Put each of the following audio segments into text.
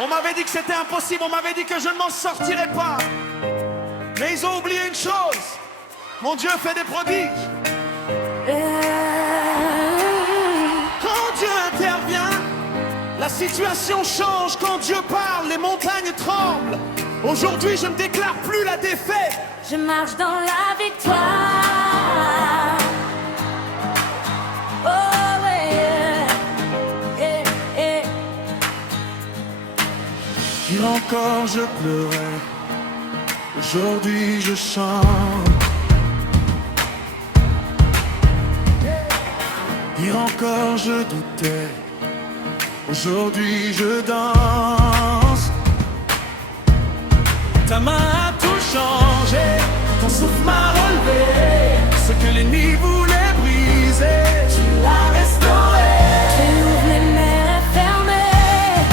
On m'avait dit que c'était impossible, on m'avait dit que je ne m'en sortirais pas. Mais ils ont oublié une chose. Mon Dieu fait des prodiges. Quand Dieu intervient, la situation change. Quand Dieu parle, les montagnes tremblent. Aujourd'hui, je ne déclare plus la défaite. Je marche dans la victoire. Oh yeah, yeah. Hier encore je pleurais, aujourd'hui je chante. Hier encore je doutais, aujourd'hui je danse. Ta main a tout changé, ton souffle m'a relevé. Ce que l'ennemi voulait briser, tu l'as restauré. Tu ouvres les mers fermées,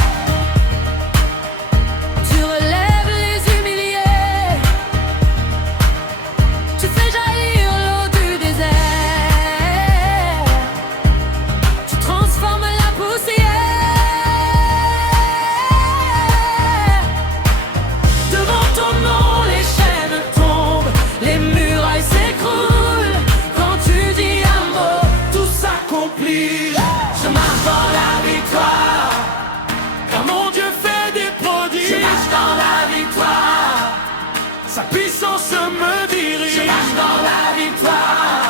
tu relèves les humiliés, tu fais jaillir l'eau du désert, tu transformes la poussière. Devant ton nom, les chaînes tombent, les murailles s'écroulent. Quand tu dis un mot, Tout s'accomplit. je marche dans la victoire. Car mon Dieu fait des prodiges. Je marche dans la victoire. Sa puissance me dirige. Je marche dans la victoire.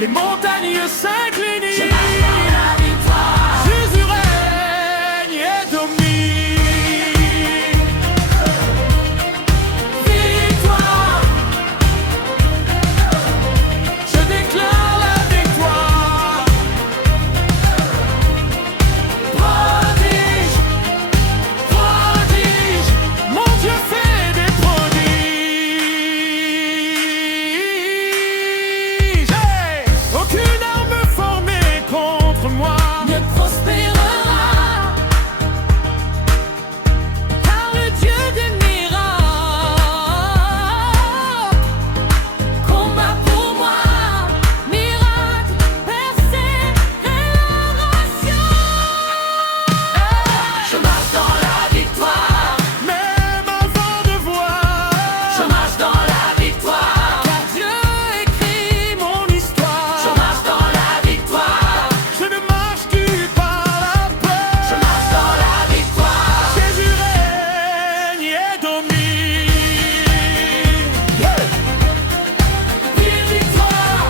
Les montagnes s'inclinent. Je marche dans la victoire. Jésus règne et domine. Victoire. Je déclare la victoire. Prodige. Prodige. Mon Dieu fait des prodiges. Hey! Aucune arme formée contre moi Ne prospérera. Car le Dieu des miracles combat pour moi. Miracle, persévération. Je marche dans la victoire. même avant de voir. Je marche dans la victoire. Car Dieu écrit mon histoire. Je marche dans la victoire. Je ne marche plus par la peur. Je marche dans la victoire. Jésus règne et domine. Une victoire.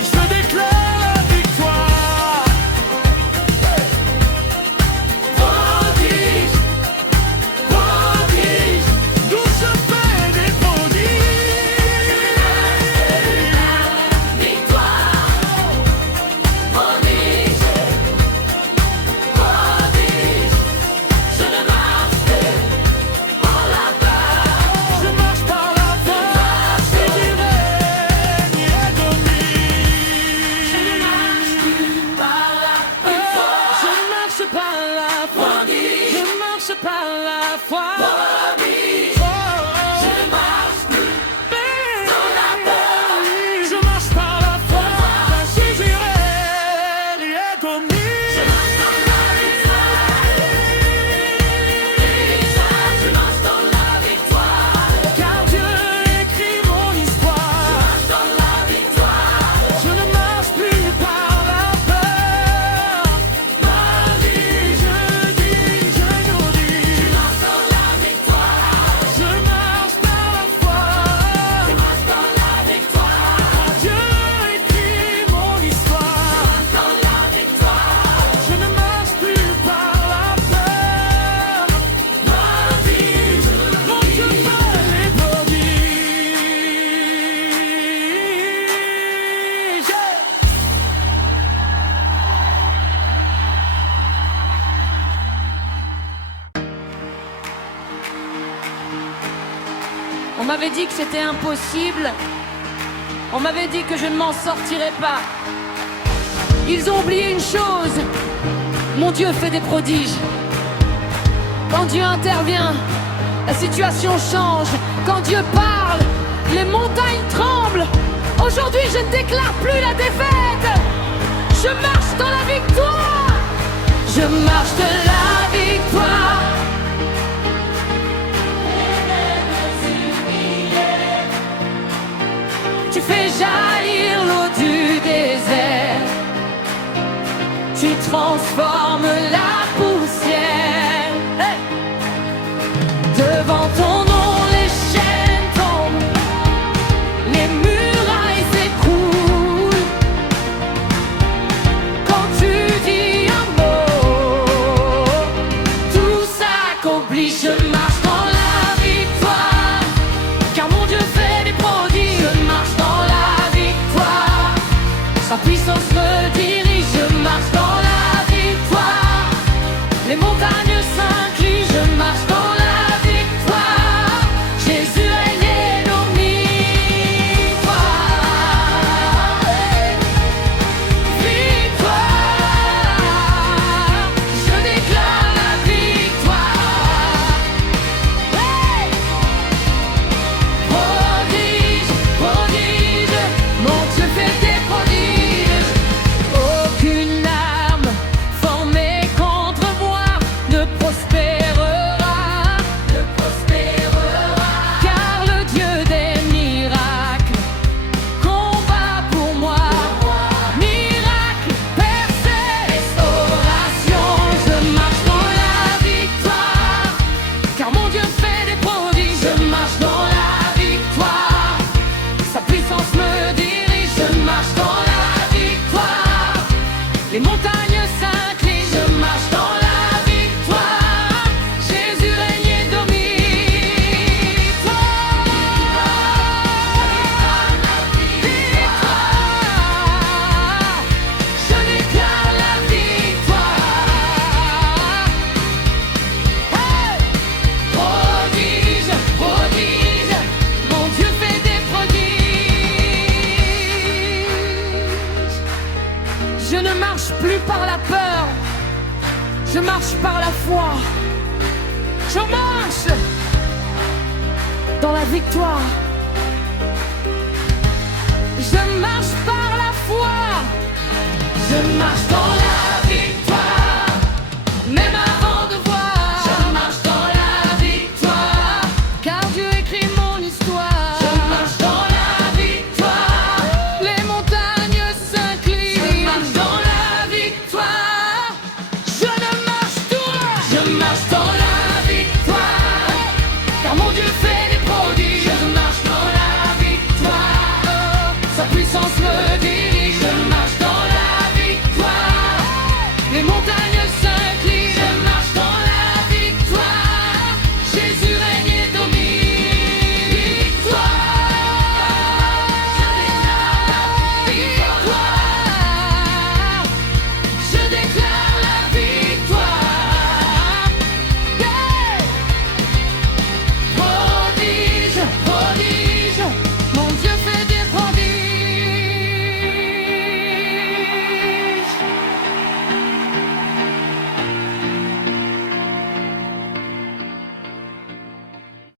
Je déclare la victoire. Prodige. Prodige. D'où se fait des prodiges. Victoire. Prodige. Prodige. Je ne marche plus par la peur. Je marche par la foi. Jésus règne et domine. Je ne marche plus par la victoire. Je marche par la foi. Prodige. Je marche par la foi. Prodige. Je ne marche plus dans la peur. Je marche par la foi. Jésus règne et domine. Je marche dans la victoire. Je marche dans la victoire. Car Dieu écrit mon histoire. Je marche dans la victoire. Je ne marche plus par la peur. Ma vie, je dis, je nous dis. Je marche dans la victoire. Je marche par la foi. Je marche dans la victoire. Car Dieu écrit mon histoire. Dans la victoire. Je ne marche plus par la peur. Ma vie, je Mon Dieu fait les prodiges. On m'avait dit que c'était impossible. On m'avait dit que je ne m'en sortirais pas. Ils ont oublié une chose. Mon Dieu fait des prodiges. Quand Dieu intervient, la situation change. Quand Dieu parle, les montagnes tremblent. Aujourd'hui, je ne déclare plus la défaite. Je marche dans la victoire. Je marche de la victoire. Tu fais jaillir l'eau du désert. Tu transformes la poussière. Hey! Devant ton nom, les chaînes tombent, les murailles s'écroulent. Quand tu dis un mot, tout s'accomplit. Je marche dans la victoire, car mon Dieu fait des prodiges. Je marche dans la victoire, sa puissance me dirige. Je marche dans la victoire, les montagnes s'inclinent. Je marche dans la victoire, Jésus règne et domine. Victoire, je déclare la victoire. Hey! Prodige, prodige, mon Dieu fait des prodiges. Aucune arme formée contre moi ne prospérera, car le Dieu des miracles combat pour moi. Miracle, percée, restauration. Je marche dans la victoire, car mon Dieu fait des prodiges. Je marche dans la victoire, sa puissance me dirige. Je marche dans la victoire, les montagnes s'inclinent. Je marche dans la victoire, Jésus règne et domine. Victoire, je déclare la victoire. Hey! Prodige, prodige, mon Dieu fait des prodiges. Je ne marche plus par la peur, je marche par la foi. Je marche dans la victoire. Je marche par la foi. Je marche dans la